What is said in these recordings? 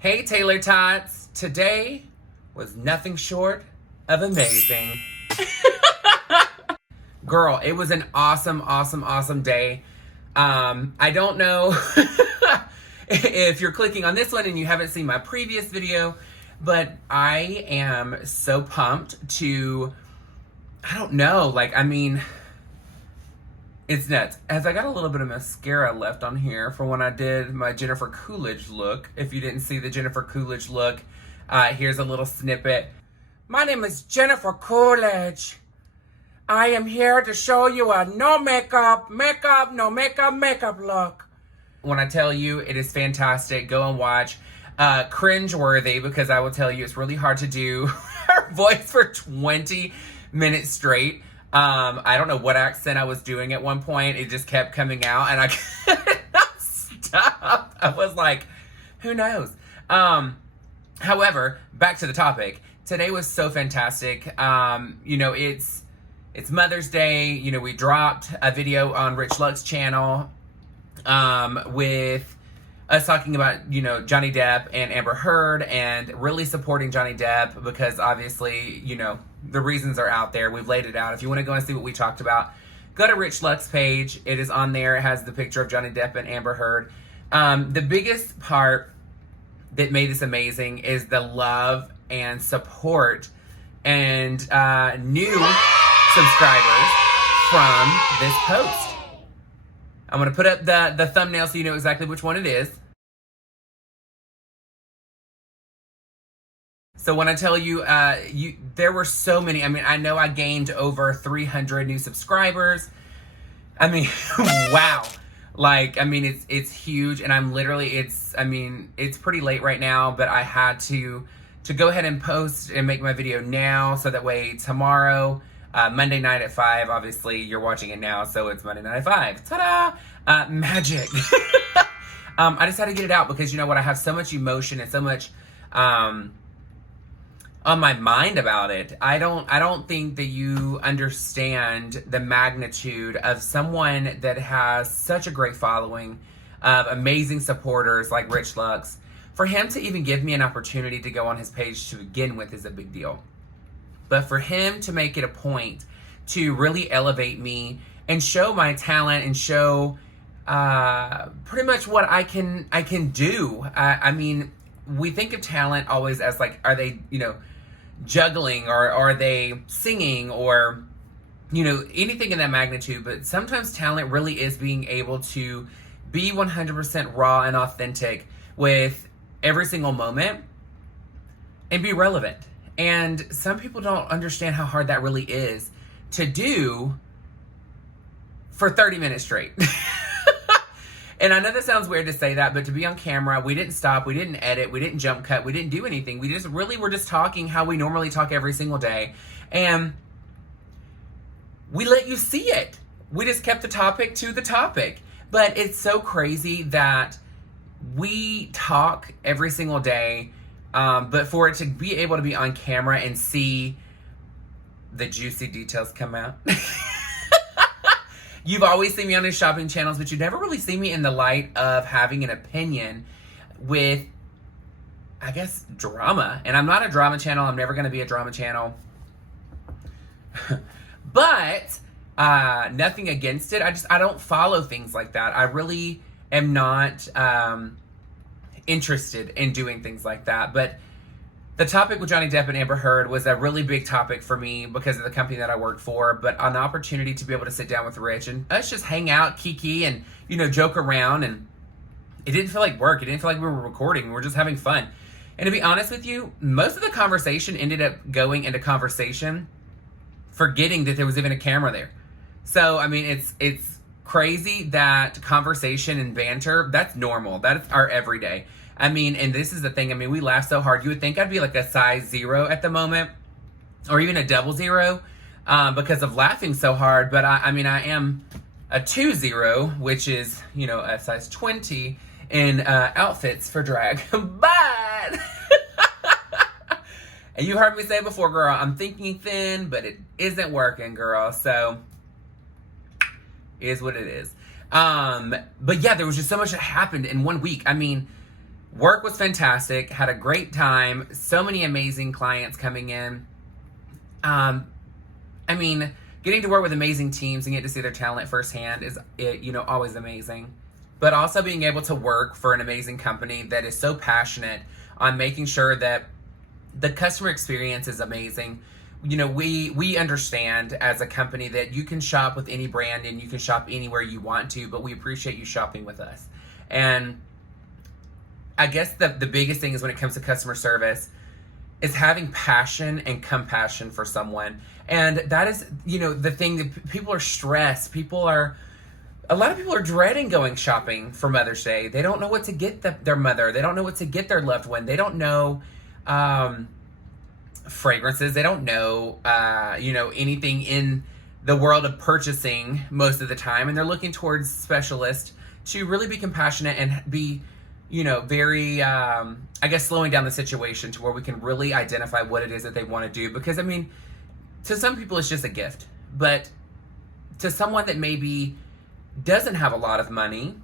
Hey Taylor Tots, today was nothing short of amazing. Girl, it was an awesome day. I don't know if you're clicking on this one and you haven't seen my previous video, but I am so pumped to, it's nuts. As I got a little bit of mascara left on here for when I did my Jennifer Coolidge look. If you didn't see the Jennifer Coolidge look, here's a little snippet. My name is Jennifer Coolidge. I am here to show you a no makeup look. When I tell you it is fantastic, go and watch. Cringeworthy, because I will tell you it's really hard to do her voice for 20 minutes straight. I don't know what accent I was doing at one point. It just kept coming out and I could not stop. I was like, who knows? However, back to the topic. Today was so fantastic. It's Mother's Day. We dropped a video on Rich Luck's channel with us talking about, Johnny Depp and Amber Heard and really supporting Johnny Depp because obviously, the reasons are out there. We've laid it out. If you want to go and see what we talked about, go to Rich Luck's page. It is on there. It has the picture of Johnny Depp and Amber Heard. The biggest part that made this amazing is the love and support and new subscribers from this post. I'm going to put up the thumbnail so you know exactly which one it is. So when I tell you, there were so many. I know I gained over 300 new subscribers. Wow. It's huge, and it's pretty late right now, but I had to go ahead and post and make my video now, so that way tomorrow, Monday night at 5, obviously you're watching it now, so it's Monday night at 5. Ta-da! Magic. I just had to get it out because you know what? I have so much emotion and so much, on my mind about it. I don't think that you understand the magnitude of someone that has such a great following of amazing supporters like Rich Luck's. For him to even give me an opportunity to go on his page to begin with is a big deal. But for him to make it a point to really elevate me and show my talent and show pretty much what I can do. We think of talent always as like, are they, juggling or are they singing or, anything in that magnitude. But sometimes talent really is being able to be 100% raw and authentic with every single moment and be relevant. And some people don't understand how hard that really is to do for 30 minutes straight. And I know that sounds weird to say that, but to be on camera, we didn't stop, we didn't edit, we didn't jump cut, we didn't do anything. We just really were just talking how we normally talk every single day. And we let you see it. We just kept the topic to the topic. But it's so crazy that we talk every single day, but for it to be able to be on camera and see the juicy details come out. You've always seen me on his shopping channels, but you never really see me in the light of having an opinion with, I guess, drama. And I'm not a drama channel. I'm never going to be a drama channel. But nothing against it. I don't follow things like that. I really am not interested in doing things like that. But the topic with Johnny Depp and Amber Heard was a really big topic for me because of the company that I work for, but an opportunity to be able to sit down with Rich and us just hang out, kiki, and, joke around, and it didn't feel like work. It didn't feel like we were recording. We were just having fun. And to be honest with you, most of the conversation ended up going into conversation, forgetting that there was even a camera there. So, it's crazy that conversation and banter, that's normal. That's our everyday. And this is the thing, we laugh so hard. You would think I'd be like a size 0 at the moment, or even a double 0, because of laughing so hard. But I am a 2-0, which is, a size 20 in outfits for drag. But, and you heard me say before, girl, I'm thinking thin, but it isn't working, girl. So, it is what it is. But yeah, there was just so much that happened in 1 week. Work was fantastic, had a great time, so many amazing clients coming in. I mean, getting to work with amazing teams and get to see their talent firsthand is, always amazing. But also being able to work for an amazing company that is so passionate on making sure that the customer experience is amazing. We understand as a company that you can shop with any brand and you can shop anywhere you want to, but we appreciate you shopping with us. And I guess the biggest thing is when it comes to customer service is having passion and compassion for someone. And that is, the thing that people are stressed. A lot of people are dreading going shopping for Mother's Day. They don't know what to get their mother. They don't know what to get their loved one. They don't know fragrances. They don't know, anything in the world of purchasing most of the time. And they're looking towards specialists to really be compassionate and be, very, slowing down the situation to where we can really identify what it is that they want to do. Because, to some people, it's just a gift. But to someone that maybe doesn't have a lot of money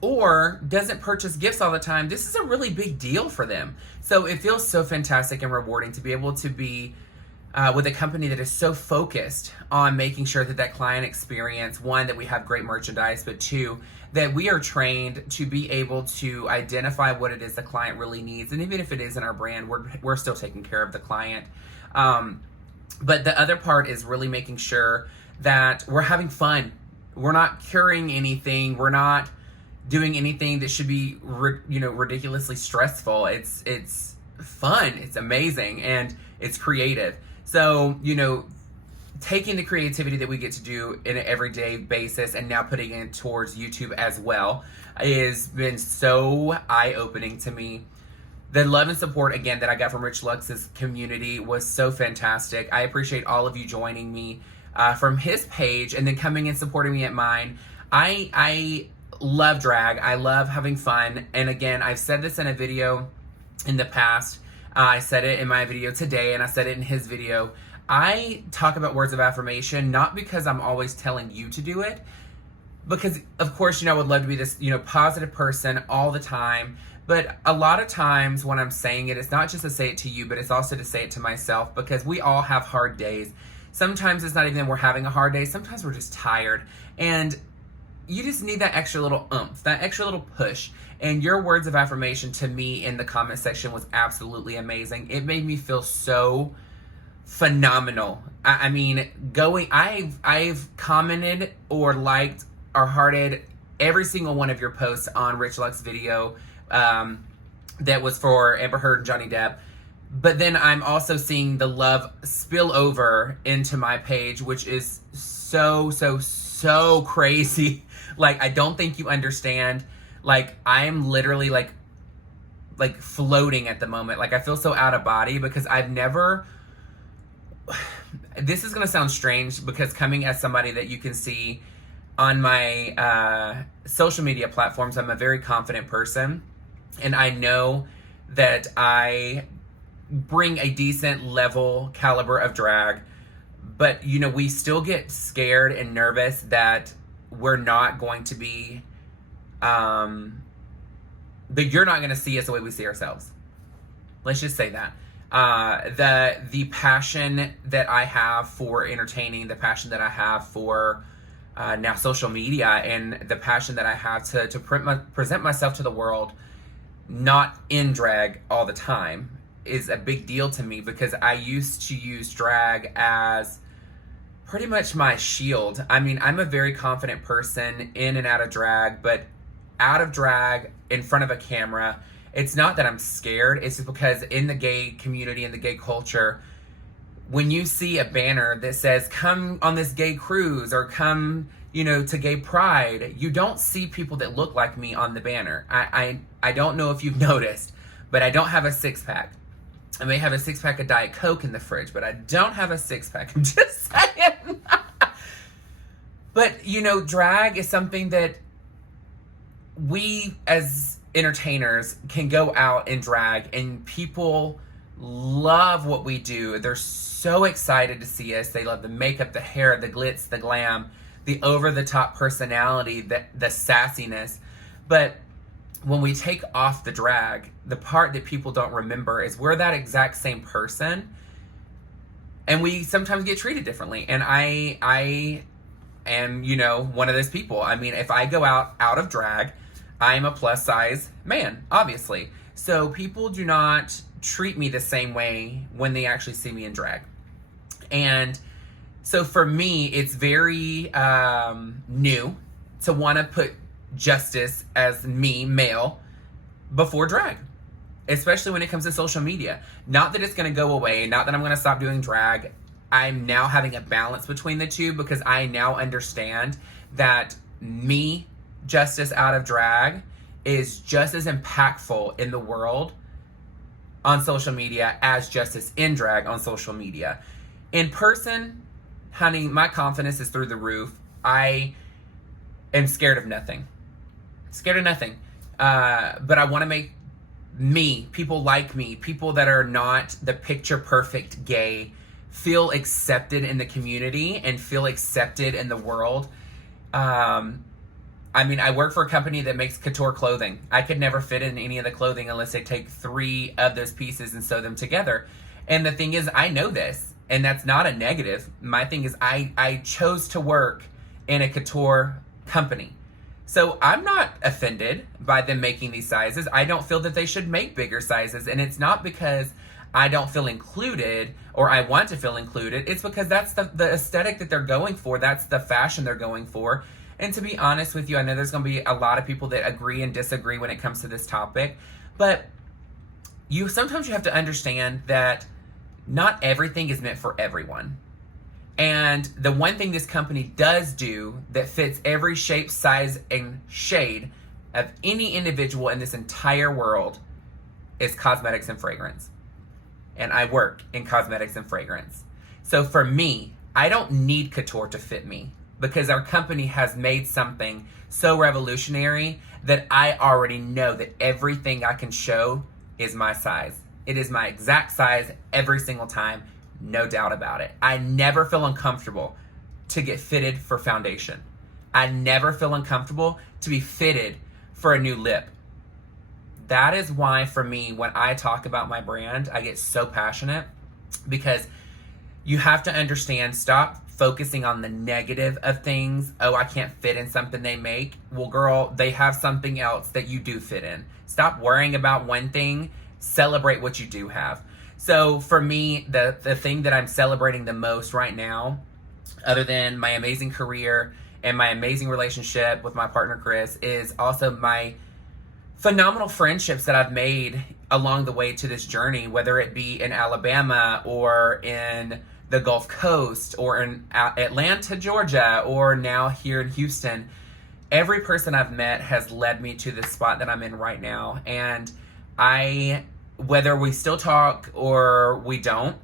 or doesn't purchase gifts all the time, this is a really big deal for them. So it feels so fantastic and rewarding to be able to be with a company that is so focused on making sure that client experience, one, that we have great merchandise, but two, that we are trained to be able to identify what it is the client really needs. And even if it isn't our brand, we're still taking care of the client. But the other part is really making sure that we're having fun. We're not curing anything. We're not doing anything that should be, ridiculously stressful. It's fun. It's amazing. And it's creative. So, taking the creativity that we get to do in an everyday basis and now putting it towards YouTube as well has been so eye-opening to me. The love and support, again, that I got from Rich Lux's community was so fantastic. I appreciate all of you joining me from his page and then coming and supporting me at mine. I love drag. I love having fun. And again, I've said this in a video in the past. I said it in my video today, and I said it in his video. I talk about words of affirmation, not because I'm always telling you to do it, because, of course, I would love to be this, positive person all the time. But a lot of times when I'm saying it, it's not just to say it to you, but it's also to say it to myself, because we all have hard days. Sometimes it's not even that we're having a hard day. Sometimes we're just tired. And you just need that extra little oomph, that extra little push. And your words of affirmation to me in the comment section was absolutely amazing. It made me feel so phenomenal. I've commented or liked or hearted every single one of your posts on Rich Lux video that was for Amber Heard and Johnny Depp. But then I'm also seeing the love spill over into my page, which is so crazy. Like, I don't think you understand. Like, I am literally like floating at the moment. Like, I feel so out of body because I've never, this is going to sound strange because coming as somebody that you can see on my social media platforms, I'm a very confident person. And I know that I bring a decent level caliber of drag, but we still get scared and nervous that we're not going to be, that you're not going to see us the way we see ourselves. Let's just say that. The passion that I have for entertaining, the passion that I have for now social media, and the passion that I have to present myself to the world, not in drag all the time, is a big deal to me, because I used to use drag as pretty much my shield. I'm a very confident person in and out of drag, but out of drag, in front of a camera, it's not that I'm scared. It's just because in the gay community, in the gay culture, when you see a banner that says, come on this gay cruise, or come, to gay pride, you don't see people that look like me on the banner. I don't know if you've noticed, but I don't have a six-pack. I may have a six-pack of Diet Coke in the fridge, but I don't have a six-pack. I'm just saying. But, drag is something that we as entertainers can go out and drag, and people love what we do. They're so excited to see us. They love the makeup, the hair, the glitz, the glam, the over-the-top personality, the sassiness. But when we take off the drag, the part that people don't remember is we're that exact same person, and we sometimes get treated differently. And I am, one of those people. I mean, if I go out of drag, I'm a plus size man, obviously. So people do not treat me the same way when they actually see me in drag. And so for me, it's very new to want to put Justice as me, male, before drag, especially when it comes to social media. Not that it's going to go away, not that I'm going to stop doing drag. I'm now having a balance between the two because I now understand that me, Justice out of drag, is just as impactful in the world on social media as Justice in drag on social media. In person, honey, my confidence is through the roof. I am scared of nothing. Scared of nothing. But I want to make people like me, people that are not the picture perfect gay, feel accepted in the community and feel accepted in the world. I mean, I work for a company that makes couture clothing. I could never fit in any of the clothing unless they take 3 of those pieces and sew them together. And the thing is, I know this, and that's not a negative. My thing is, I chose to work in a couture company. So I'm not offended by them making these sizes. I don't feel that they should make bigger sizes. And it's not because I don't feel included or I want to feel included. It's because that's the aesthetic that they're going for. That's the fashion they're going for. And to be honest with you, I know there's going to be a lot of people that agree and disagree when it comes to this topic. But sometimes you have to understand that not everything is meant for everyone. And the one thing this company does do that fits every shape, size, and shade of any individual in this entire world is cosmetics and fragrance. And I work in cosmetics and fragrance. So for me, I don't need couture to fit me because our company has made something so revolutionary that I already know that everything I can show is my size. It is my exact size every single time. No doubt about it. I never feel uncomfortable to get fitted for foundation. I never feel uncomfortable to be fitted for a new lip. That is why, for me, when I talk about my brand, I get so passionate because you have to understand, stop focusing on the negative of things. Oh, I can't fit in something they make. Well, girl, they have something else that you do fit in. Stop worrying about one thing. Celebrate what you do have. So for me, the thing that I'm celebrating the most right now, other than my amazing career and my amazing relationship with my partner, Chris, is also my phenomenal friendships that I've made along the way to this journey, whether it be in Alabama or in the Gulf Coast or in Atlanta, Georgia, or now here in Houston. Every person I've met has led me to the spot that I'm in right now. And whether we still talk or we don't,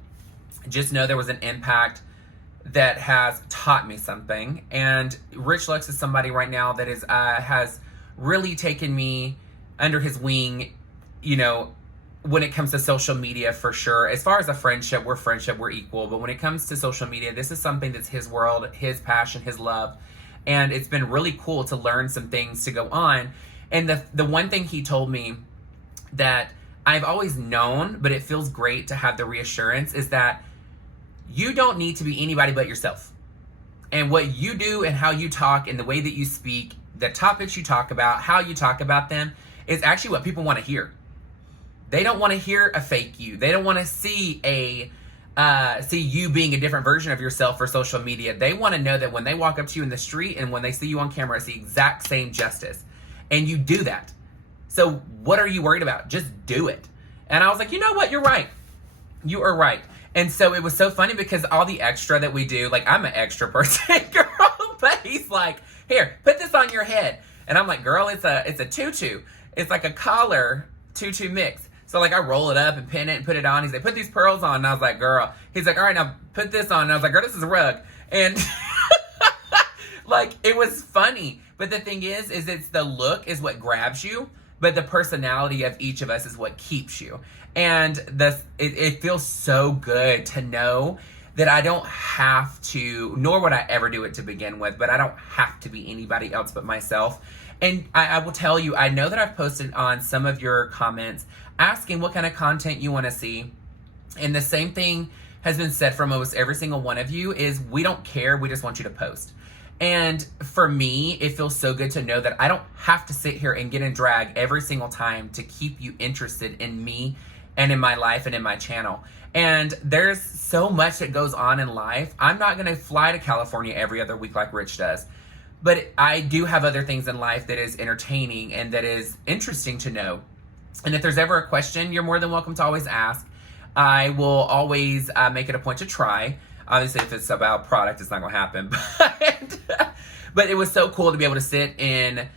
just know there was an impact that has taught me something. And Rich Lux is somebody right now that has really taken me under his wing, when it comes to social media, for sure. As far as a friendship, we're equal. But when it comes to social media, this is something that's his world, his passion, his love. And it's been really cool to learn some things to go on. And the one thing he told me that I've always known, but it feels great to have the reassurance, is that you don't need to be anybody but yourself. And what you do and how you talk and the way that you speak, the topics you talk about, how you talk about them, is actually what people want to hear. They don't want to hear a fake you. They don't want to see see you being a different version of yourself for social media. They want to know that when they walk up to you in the street and when they see you on camera, it's the exact same Justice. And you do that. So what are you worried about? Just do it. And I was like, you know what? You're right. You are right. And so it was so funny because all the extra that we do, like, I'm an extra person, girl, but he's like, here, put this on your head. And I'm like, girl, it's a tutu. It's like a collar tutu mix. So like I roll it up and pin it and put it on. He's like, put these pearls on. And I was like, girl. He's like, all right, now put this on. And I was like, girl, this is a rug. And like, it was funny. But the thing is it's the look is what grabs you. But the personality of each of us is what keeps you. And it feels so good to know that I don't have to, nor would I ever do it to begin with, but I don't have to be anybody else but myself. And I will tell you, I know that I've posted on some of your comments asking what kind of content you want to see. And the same thing has been said from almost every single one of you is we don't care. We just want you to post. And for me, it feels so good to know that I don't have to sit here and get in drag every single time to keep you interested in me and in my life and in my channel. And there's so much that goes on in life. I'm not going to fly to California every other week like Rich does. But I do have other things in life that is entertaining and that is interesting to know. And if there's ever a question, you're more than welcome to always ask. I will always make it a point to try. Obviously, if it's about product, it's not going to happen. But it was so cool to be able to sit in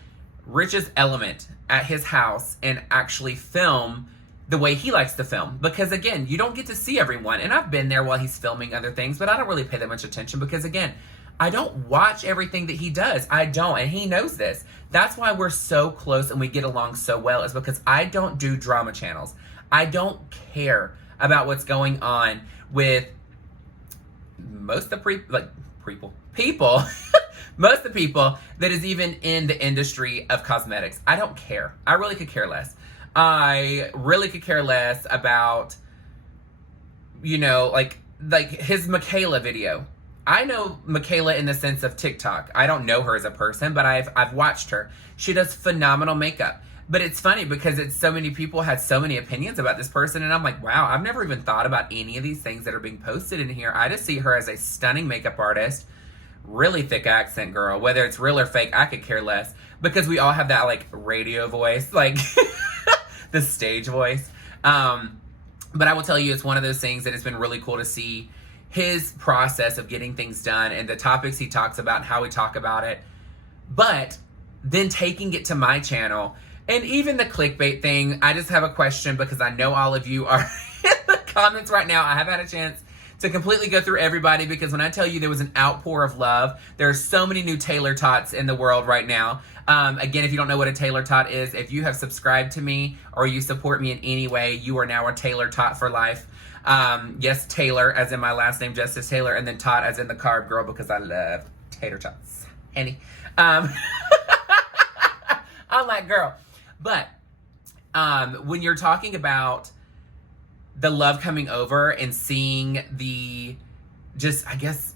Rich's element at his house and actually film the way he likes to film. Because again, you don't get to see everyone. And I've been there while he's filming other things, but I don't really pay that much attention because again, I don't watch everything that he does. I don't, and he knows this. That's why we're so close and we get along so well, is because I don't do drama channels. I don't care about what's going on with most of the people, most of the people that is even in the industry of cosmetics. I don't care. I really could care less. I really could care less about, you know, like his Michaela video. I know Michaela in the sense of TikTok. I don't know her as a person, but I've watched her. She does phenomenal makeup. But it's funny because it's so many people had so many opinions about this person, and I'm like, wow, I've never even thought about any of these things that are being posted in here. I just see her as a stunning makeup artist, really thick accent girl. Whether it's real or fake, I could care less because we all have that like radio voice, like the stage voice. But I will tell you, it's one of those things that it's been really cool to see his process of getting things done and the topics he talks about and how we talk about it. But then taking it to my channel. And even the clickbait thing, I just have a question because I know all of you are in the comments right now. I haven't had a chance to completely go through everybody because when I tell you there was an outpour of love, there are so many new Taylor Tots in the world right now. Again, if you don't know what a Taylor Tot is, if you have subscribed to me or you support me in any way, you are now a Taylor Tot for life. Yes, Taylor, as in my last name, Justice Taylor, and then Tot as in the carb girl because I love tater tots. Annie. I'm that girl. But when you're talking about the love coming over and seeing the, just, I guess,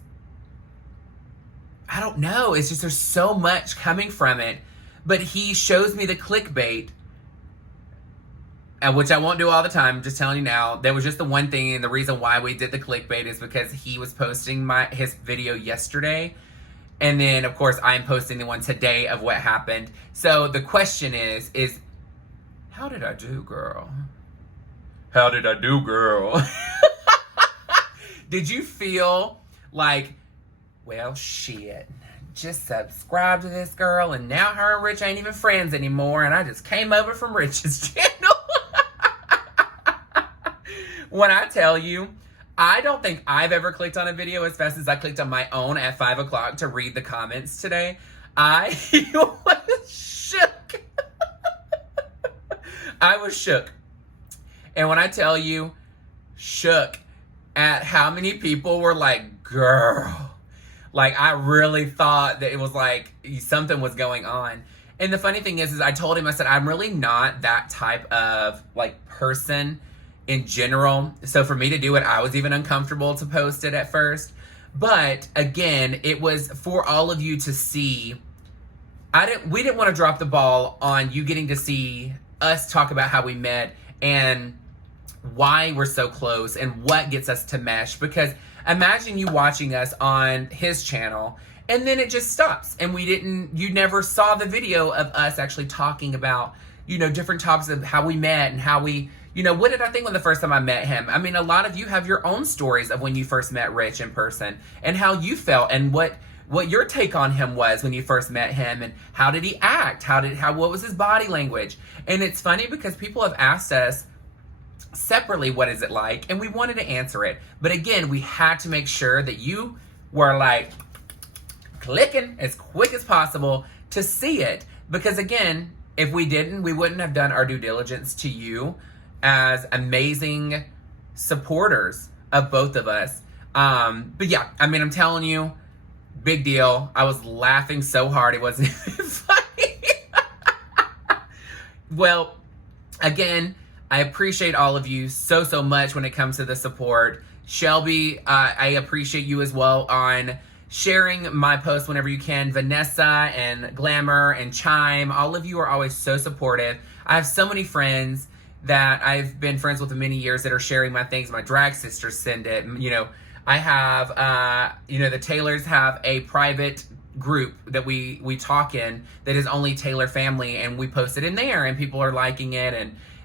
I don't know. It's just there's so much coming from it. But he shows me the clickbait, which I won't do all the time. I'm just telling you now. There was just the one thing, and the reason why we did the clickbait is because he was posting his video yesterday. And then, of course, I'm posting the one today of what happened. So the question is how did I do, girl? How did I do, girl? Did you feel like, well, shit, just subscribe to this girl, and now her and Rich ain't even friends anymore, and I just came over from Rich's channel? When I tell you, I don't think I've ever clicked on a video as fast as I clicked on my own at 5 o'clock to read the comments today. I was shook. I was shook. And when I tell you, shook at how many people were like, girl, like I really thought that it was like something was going on. And the funny thing is I told him, I said, I'm really not that type of like person in general. So for me to do it, I was even uncomfortable to post it at first. But again, it was for all of you to see. We didn't want to drop the ball on you getting to see us talk about how we met and why we're so close and what gets us to mesh. Because imagine you watching us on his channel and then it just stops and you never saw the video of us actually talking about, you know, different topics of how we met and how we, you know, what did I think when the first time I met him? I mean, a lot of you have your own stories of when you first met Rich in person and how you felt and what your take on him was when you first met him and how did he act? What was his body language? And it's funny because people have asked us separately, what is it like? And we wanted to answer it. But again, we had to make sure that you were like clicking as quick as possible to see it. Because again, if we didn't, we wouldn't have done our due diligence to you as amazing supporters of both of us. But yeah, I mean, I'm telling you, big deal. I was laughing so hard it wasn't even funny. Well, again, I appreciate all of you so much when it comes to the support. Shelby, I appreciate you as well on sharing my posts whenever you can. Vanessa and Glamour and Chime, all of you are always so supportive. I have so many friends that I've been friends with for many years that are sharing my things. My drag sisters send it. You know, I have, the Taylors have a private group that we talk in that is only Taylor family, and we post it in there, and people are liking it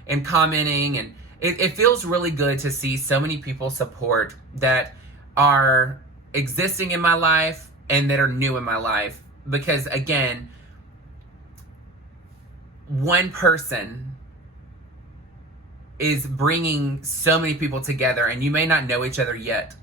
and commenting, and it feels really good to see so many people support that are existing in my life and that are new in my life. Because again, one person is bringing so many people together, and you may not know each other yet.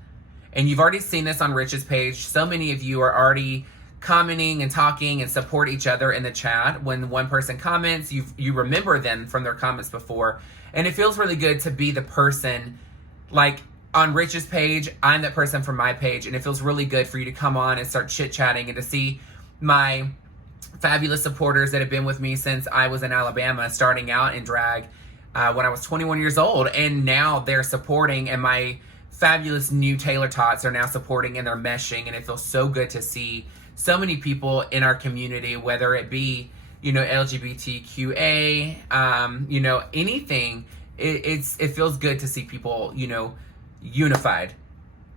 And you've already seen this on Rich's page. So many of you are already commenting and talking and support each other in the chat. When one person comments, you remember them from their comments before. And it feels really good to be the person, like on Rich's page, I'm that person from my page. And it feels really good for you to come on and start chit-chatting and to see my fabulous supporters that have been with me since I was in Alabama, starting out in drag when I was 21 years old. And now they're supporting, and my fabulous new Taylor Tots are now supporting, and they're meshing. And it feels so good to see so many people in our community, whether it be, LGBTQA, anything. It feels good to see people, unified.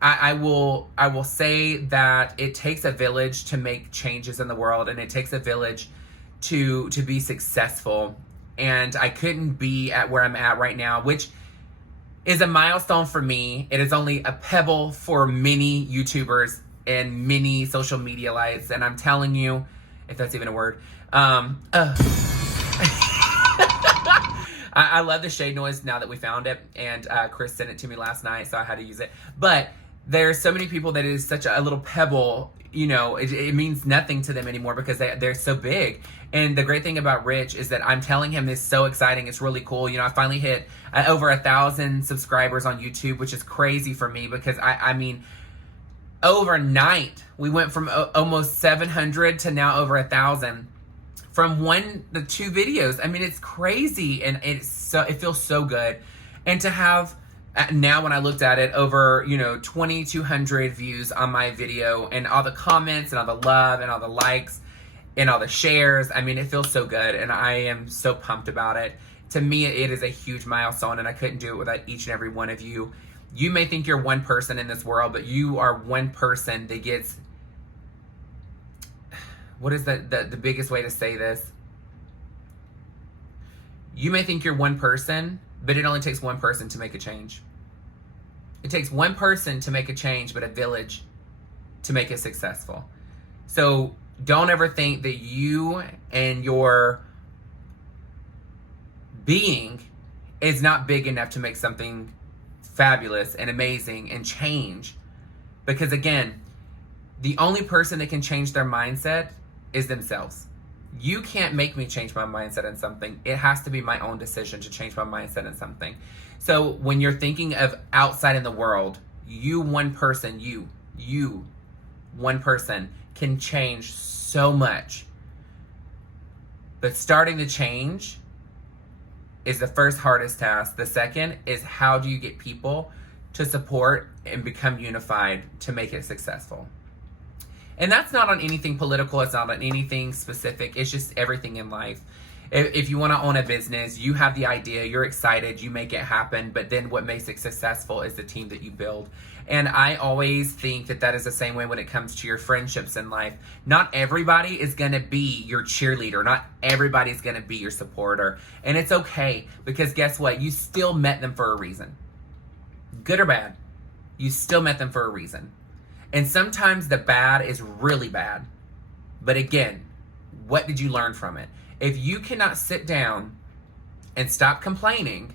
I will say that it takes a village to make changes in the world, and it takes a village to be successful. And I couldn't be at where I'm at right now, which is a milestone for me. It is only a pebble for many YouTubers and many social media lights. And I'm telling you, if that's even a word, I love the shade noise now that we found it. And Chris sent it to me last night, so I had to use it. But there's so many people that it is such a little pebble, it means nothing to them anymore because they're so big. And the great thing about Rich is that I'm telling him this is so exciting. It's really cool. I finally hit over 1,000 subscribers on YouTube, which is crazy for me because I mean, overnight we went from almost 700 to now over 1,000 from the two videos. I mean, it's crazy, and it feels so good. And to have now, when I looked at it, over 2,200 views on my video, and all the comments and all the love and all the likes and all the shares. I mean, it feels so good, and I am so pumped about it. To me, it is a huge milestone, and I couldn't do it without each and every one of you. You may think you're one person in this world, but you are one person that gets, what is the biggest way to say this? You may think you're one person, but it only takes one person to make a change. It takes one person to make a change, but a village to make it successful. So don't ever think that you and your being is not big enough to make something fabulous and amazing and change. Because again, the only person that can change their mindset is themselves. You can't make me change my mindset in something. It has to be my own decision to change my mindset in something. So when you're thinking of outside in the world, you one person can change so much. But starting to change is the first hardest task. The second is, how do you get people to support and become unified to make it successful? And that's not on anything political. It's not on anything specific. It's just everything in life. If you want to own a business, you have the idea, you're excited, you make it happen, but then what makes it successful is the team that you build. And I always think that is the same way when it comes to your friendships in life. Not everybody is going to be your cheerleader. Not everybody's going to be your supporter. And it's okay, because guess what? You still met them for a reason. Good or bad, you still met them for a reason. And sometimes the bad is really bad. But again, what did you learn from it? If you cannot sit down and stop complaining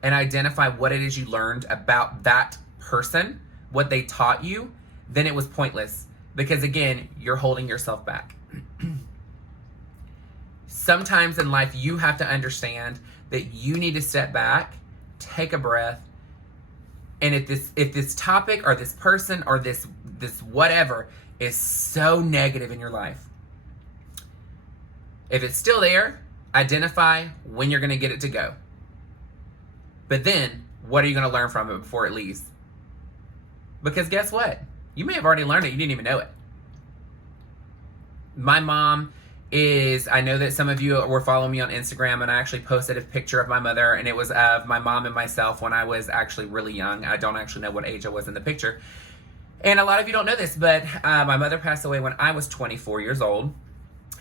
and identify what it is you learned about that person, what they taught you, then it was pointless. Because again, you're holding yourself back. Sometimes in life, you have to understand that you need to step back, take a breath, and if this topic or this person or this whatever is so negative in your life, if it's still there, Identify when you're going to get it to go. But then, what are you going to learn from it before it leaves? Because guess what? You may have already learned it. You didn't even know it. My mom is, I know that some of you were following me on Instagram, and I actually posted a picture of my mother, and it was of my mom and myself when I was actually really young. I don't actually know what age I was in the picture. And a lot of you don't know this, but my mother passed away when I was 24 years old.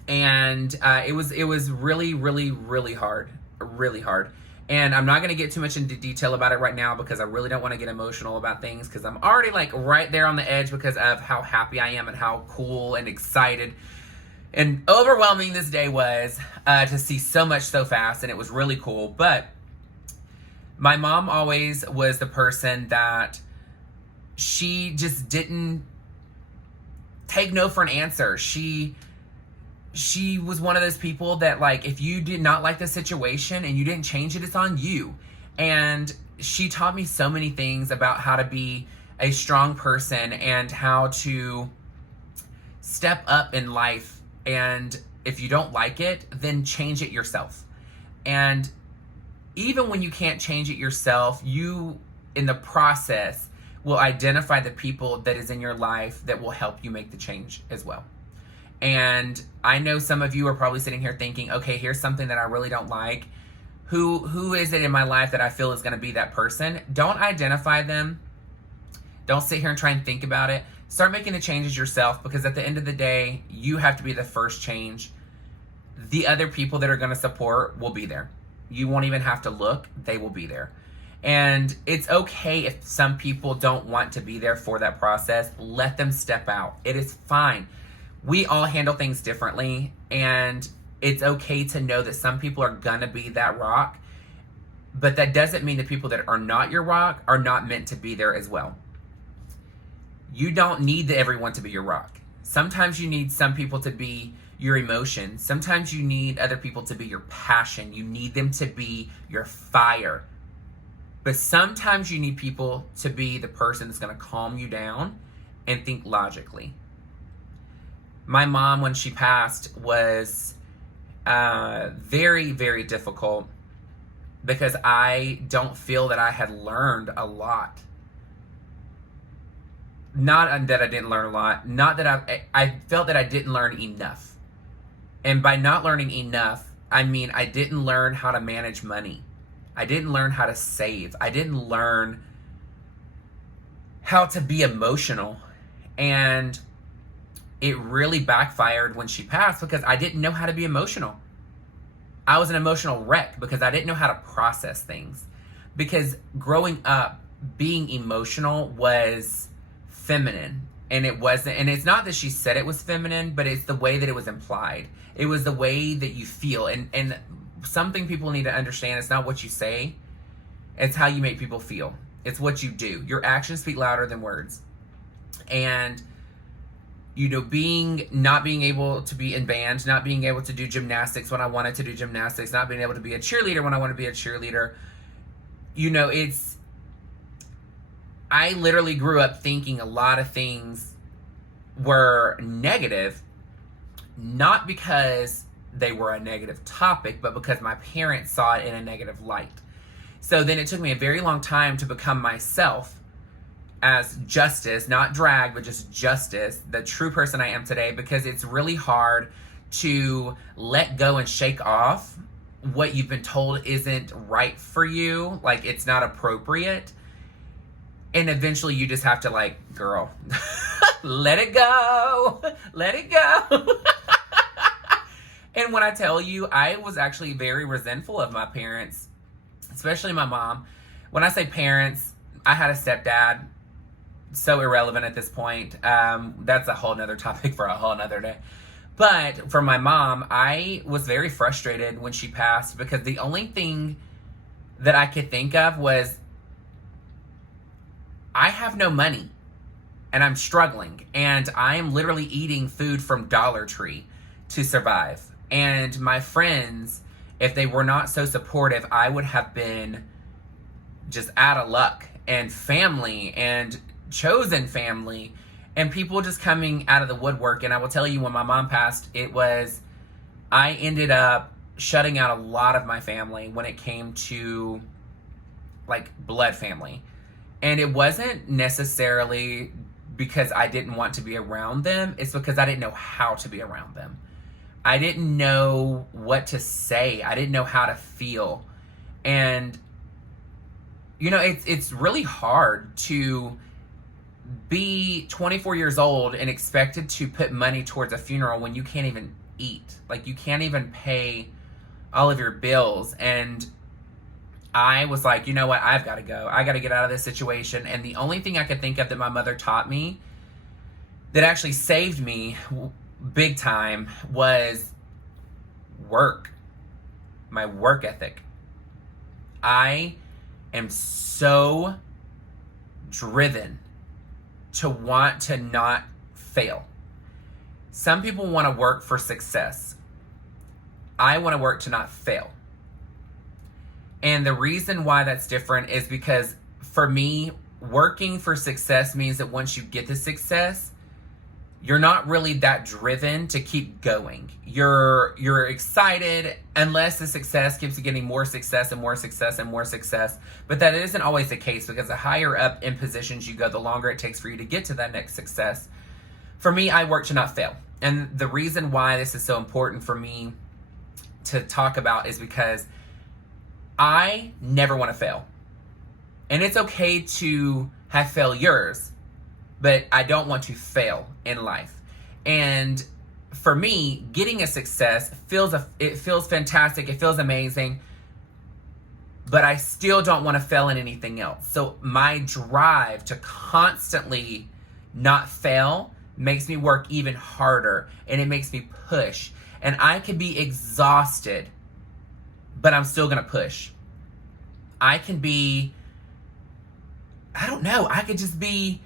And it was really, really, really hard. Really hard. And I'm not going to get too much into detail about it right now because I really don't want to get emotional about things because I'm already like right there on the edge because of how happy I am and how cool and excited and overwhelming this day was to see so much so fast, and it was really cool. But my mom always was the person that she just didn't take no for an answer. She was one of those people that, like, if you did not like the situation and you didn't change it, it's on you. And she taught me so many things about how to be a strong person and how to step up in life. And if you don't like it, then change it yourself. And even when you can't change it yourself, you, in the process, will identify the people that is in your life that will help you make the change as well. And I know some of you are probably sitting here thinking, okay, here's something that I really don't like. Who is it in my life that I feel is going to be that person? Don't identify them. Don't sit here and try and think about it. Start making the changes yourself, because at the end of the day, you have to be the first change. The other people that are going to support will be there. You won't even have to look. They will be there. And it's okay if some people don't want to be there for that process. Let them step out. It is fine. We all handle things differently, and it's okay to know that some people are gonna be that rock, but that doesn't mean the people that are not your rock are not meant to be there as well. You don't need everyone to be your rock. Sometimes you need some people to be your emotion. Sometimes you need other people to be your passion. You need them to be your fire. But sometimes you need people to be the person that's gonna calm you down and think logically. My mom, when she passed, was very, very difficult because I don't feel that I had learned a lot. Not that I didn't learn a lot. Not that I felt that I didn't learn enough. And by not learning enough, I mean I didn't learn how to manage money. I didn't learn how to save. I didn't learn how to be emotional. And it really backfired when she passed because I didn't know how to be emotional. I was an emotional wreck because I didn't know how to process things. Because growing up, being emotional was feminine. And it wasn't, and it's not that she said it was feminine, but it's the way that it was implied. It was the way that you feel. And something people need to understand, it's not what you say, it's how you make people feel. It's what you do. Your actions speak louder than words. And you know, not being able to be in band, not being able to do gymnastics when I wanted to do gymnastics, not being able to be a cheerleader when I want to be a cheerleader. You know, I literally grew up thinking a lot of things were negative, not because they were a negative topic, but because my parents saw it in a negative light. So then it took me a very long time to become myself as Justice, not drag, but just Justice, the true person I am today, because it's really hard to let go and shake off what you've been told isn't right for you, like it's not appropriate. And eventually you just have to, like, girl, let it go, let it go. And when I tell you, I was actually very resentful of my parents, especially my mom. When I say parents, I had a stepdad. So irrelevant at this point. That's a whole nother topic for a whole nother day. But for my mom, I was very frustrated when she passed because the only thing that I could think of was I have no money and I'm struggling and I am literally eating food from Dollar Tree to survive. And my friends, if they were not so supportive, I would have been just out of luck. And family and chosen family and people just coming out of the woodwork. And I will tell you, when my mom passed, I ended up shutting out a lot of my family when it came to like blood family. And it wasn't necessarily because I didn't want to be around them. It's because I didn't know how to be around them. I didn't know what to say. I didn't know how to feel. And, you know, it's really hard to be 24 years old and expected to put money towards a funeral when you can't even eat. Like, you can't even pay all of your bills. And I was like, you know what? I've got to go. I got to get out of this situation. And the only thing I could think of that my mother taught me that actually saved me big time was work. My work ethic. I am so driven to want to not fail. Some people want to work for success. I want to work to not fail. And the reason why that's different is because for me, working for success means that once you get the success, you're not really that driven to keep going. You're excited unless the success keeps getting more success and more success and more success. But that isn't always the case, because the higher up in positions you go, the longer it takes for you to get to that next success. For me, I work to not fail. And the reason why this is so important for me to talk about is because I never want to fail. And it's okay to have failures, but I don't want to fail in life. And for me, getting a success feels fantastic. It feels amazing, but I still don't want to fail in anything else. So my drive to constantly not fail makes me work even harder, and it makes me push. And I could be exhausted, but I'm still going to push. I can be, I don't know, I could just be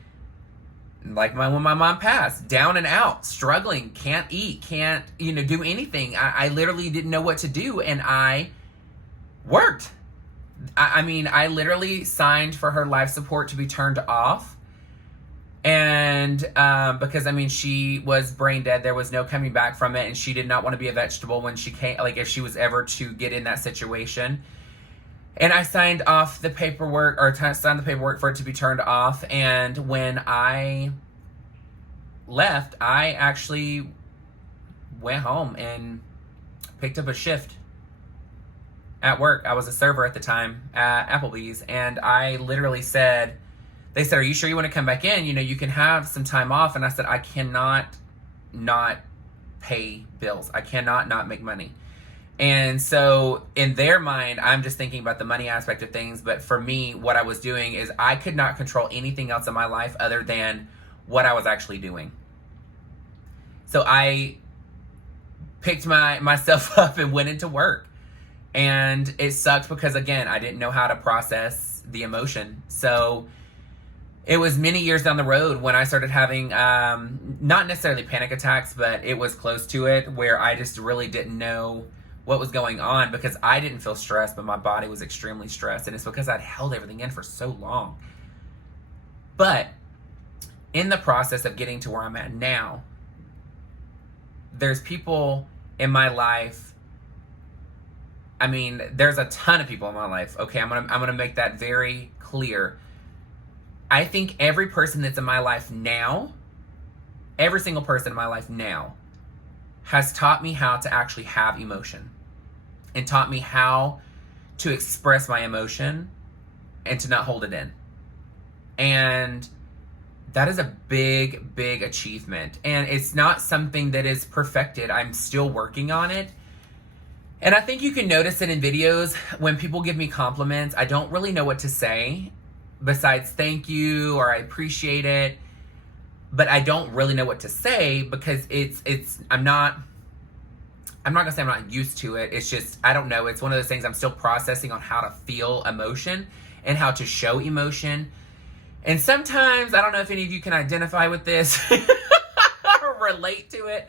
like when my mom passed, down and out, struggling, can't eat, can't, do anything. I literally didn't know what to do, and I worked. I mean, I literally signed for her life support to be turned off. And because, I mean, she was brain dead. There was no coming back from it, and she did not want to be a vegetable when she came, like if she was ever to get in that situation. And I signed off the paperwork, signed the paperwork for it to be turned off. And when I left, I actually went home and picked up a shift at work. I was a server at the time at Applebee's. And I literally said, they said, "Are you sure you want to come back in? You can have some time off." And I said, I cannot not pay bills. I cannot not make money. And so in their mind, I'm just thinking about the money aspect of things. But for me, what I was doing is I could not control anything else in my life other than what I was actually doing. So I picked myself up and went into work. And it sucked because, again, I didn't know how to process the emotion. So it was many years down the road when I started having, not necessarily panic attacks, but it was close to it, where I just really didn't know what was going on, because I didn't feel stressed, but my body was extremely stressed. And it's because I'd held everything in for so long. But in the process of getting to where I'm at now, there's people in my life. I mean, there's a ton of people in my life. Okay, I'm gonna make that very clear. I think every person that's in my life now, every single person in my life now, has taught me how to actually have emotion, and taught me how to express my emotion and to not hold it in. And that is a big, big achievement. And it's not something that is perfected. I'm still working on it. And I think you can notice it in videos when people give me compliments. I don't really know what to say besides thank you or I appreciate it. But I don't really know what to say, because I'm not gonna say I'm not used to it. It's just, I don't know. It's one of those things I'm still processing on how to feel emotion and how to show emotion. And sometimes, I don't know if any of you can identify with this or relate to it,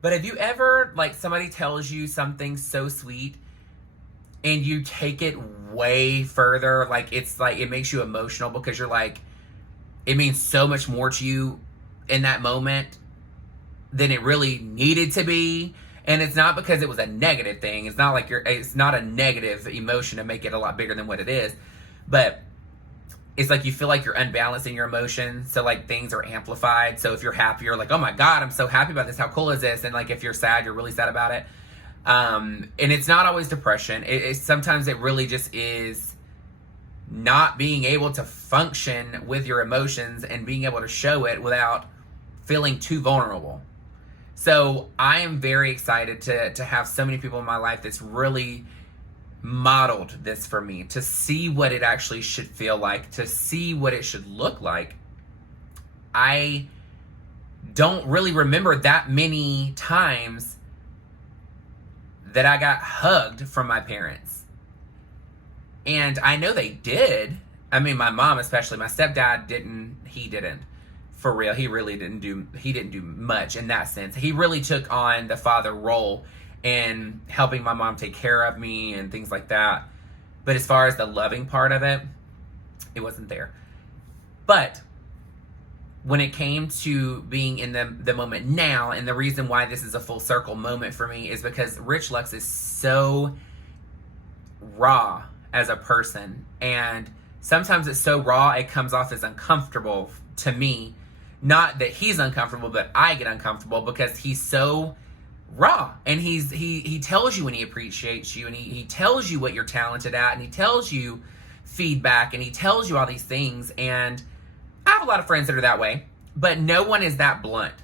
but have you ever, like, somebody tells you something so sweet and you take it way further? Like, it makes you emotional because you're like, it means so much more to you in that moment than it really needed to be. And it's not because it was a negative thing. It's not like it's not a negative emotion to make it a lot bigger than what it is. But it's like you feel like you're unbalanced in your emotions. So like things are amplified. So if you're happy, you're like, oh my God, I'm so happy about this. How cool is this? And like if you're sad, you're really sad about it. And it's not always depression. Sometimes it really just is not being able to function with your emotions and being able to show it without feeling too vulnerable. So I am very excited to have so many people in my life that's really modeled this for me, to see what it actually should feel like, to see what it should look like. I don't really remember that many times that I got hugged from my parents. And I know they did. I mean, my mom especially. My stepdad didn't. He didn't. For real. He didn't do much in that sense. He really took on the father role in helping my mom take care of me and things like that. But as far as the loving part of it, it wasn't there. But when it came to being in the moment now, and the reason why this is a full circle moment for me is because Rich Lux is so raw as a person. And sometimes it's so raw, it comes off as uncomfortable to me. Not that he's uncomfortable, but I get uncomfortable because he's so raw, and he tells you when he appreciates you, and he tells you what you're talented at, and he tells you feedback, and he tells you all these things. And I have a lot of friends that are that way, but no one is that blunt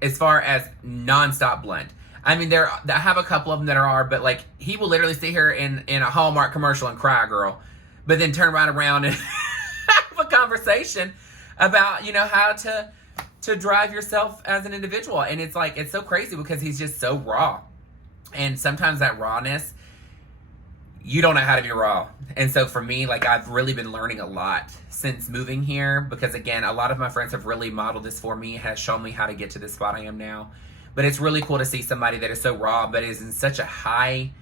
as far as nonstop blunt. I mean, I have a couple of them that are, but like he will literally sit here in a Hallmark commercial and cry, girl, but then turn right around and have a conversation about, how to drive yourself as an individual. And it's like, it's so crazy because he's just so raw. And sometimes that rawness, you don't know how to be raw. And so for me, like, I've really been learning a lot since moving here, because again, a lot of my friends have really modeled this for me, has shown me how to get to this spot I am now. But it's really cool to see somebody that is so raw, but is in such a high,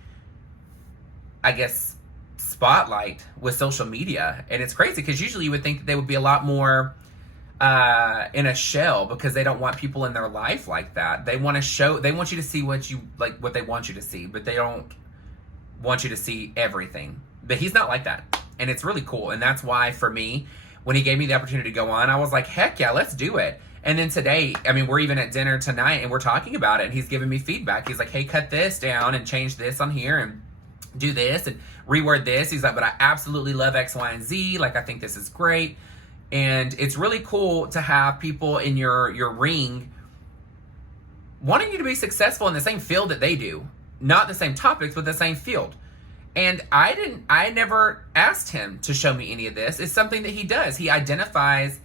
I guess, spotlight with social media. And it's crazy because usually you would think that they would be a lot more in a shell, because they don't want people in their life like that. They want you to see what they want you to see, but they don't want you to see everything. But he's not like that. And it's really cool. And that's why for me, when he gave me the opportunity to go on, I was like, heck yeah, let's do it. And then today, I mean, we're even at dinner tonight and we're talking about it, and he's giving me feedback. He's like, hey, cut this down and change this on here and do this and reword this. He's like, but I absolutely love X, Y, and Z. Like, I think this is great. And it's really cool to have people in your ring wanting you to be successful in the same field that they do. Not the same topics, but the same field. And I never asked him to show me any of this. It's something that he does. He identifies,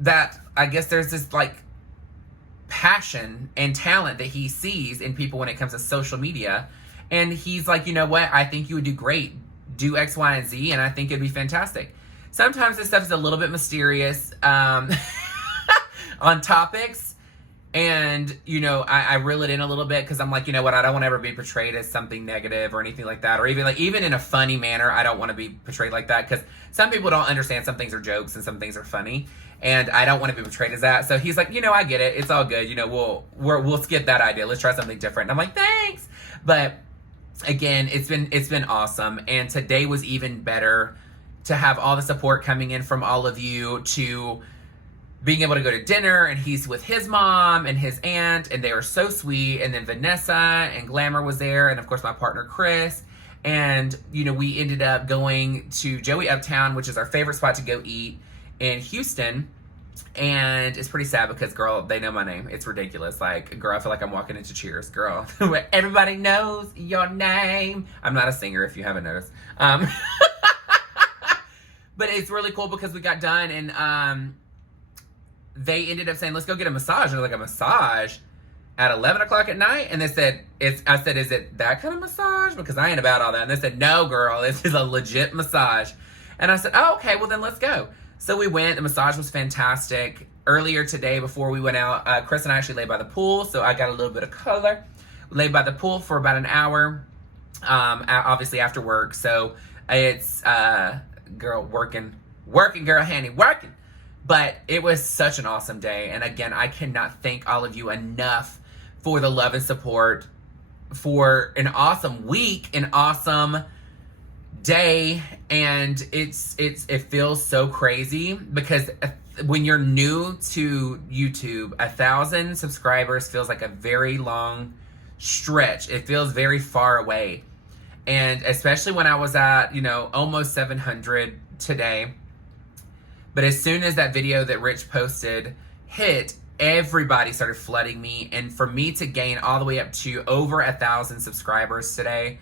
that I guess there's this like passion and talent that he sees in people when it comes to social media. And he's like, you know what? I think you would do great. Do X, Y, and Z, and I think it'd be fantastic. Sometimes this stuff is a little bit mysterious on topics. And, I reel it in a little bit because I'm like, you know what? I don't want to ever be portrayed as something negative or anything like that. Or even in a funny manner, I don't want to be portrayed like that, because some people don't understand some things are jokes and some things are funny. And I don't want to be portrayed as that. So he's like, I get it. It's all good. We'll skip that idea. Let's try something different. And I'm like, thanks. But again, it's been awesome. And today was even better to have all the support coming in from all of you, to being able to go to dinner, and he's with his mom and his aunt, and they were so sweet. And then Vanessa and Glamour was there, and of course my partner Chris. And we ended up going to Joey Uptown, which is our favorite spot to go eat in Houston. And it's pretty sad because, girl, they know my name. It's ridiculous. Like, girl, I feel like I'm walking into Cheers, girl. Everybody knows your name. I'm not a singer, if you haven't noticed. But it's really cool because we got done, and they ended up saying, let's go get a massage. And I was like, a massage at 11 o'clock at night? And they said, I said, is it that kind of massage? Because I ain't about all that. And they said, no, girl, this is a legit massage. And I said, oh, okay, well then let's go. So we went. The massage was fantastic. Earlier today, before we went out, Chris and I actually laid by the pool, so I got a little bit of color. We laid by the pool for about an hour, obviously after work. So it's, girl, working, girl, Hanny, working. But it was such an awesome day. And again, I cannot thank all of you enough for the love and support, for an awesome week, an awesome day. And it feels so crazy because when you're new to YouTube, 1,000 subscribers feels like a very long stretch. It feels very far away. And especially when I was at, almost 700 today. But as soon as that video that Rich posted hit, everybody started flooding me. And for me to gain all the way up to over 1,000 subscribers today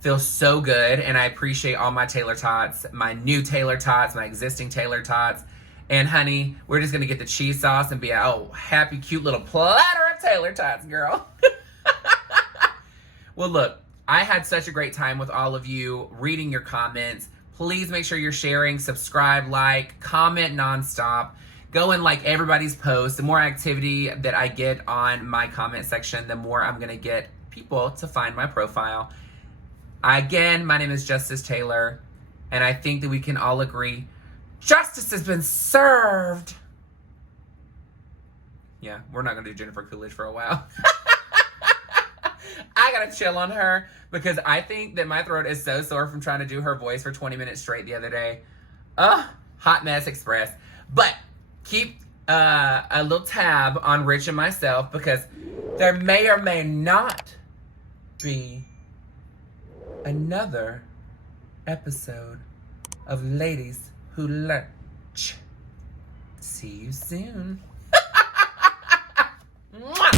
feels so good. And I appreciate all my Taylor Tots, my new Taylor Tots, my existing Taylor Tots. And honey, we're just going to get the cheese sauce and be a happy, cute little platter of Taylor Tots, girl. Well, look, I had such a great time with all of you reading your comments. Please make sure you're sharing, subscribe, like, comment nonstop. Go and like everybody's posts. The more activity that I get on my comment section, the more I'm going to get people to find my profile. Again, my name is Justice Taylor, and I think that we can all agree justice has been served. Yeah, we're not going to do Jennifer Coolidge for a while. I gotta chill on her because I think that my throat is so sore from trying to do her voice for 20 minutes straight the other day. Hot mess express. But keep a little tab on Rich and myself because there may or may not be another episode of Ladies Who Lurch. See you soon. Mwah!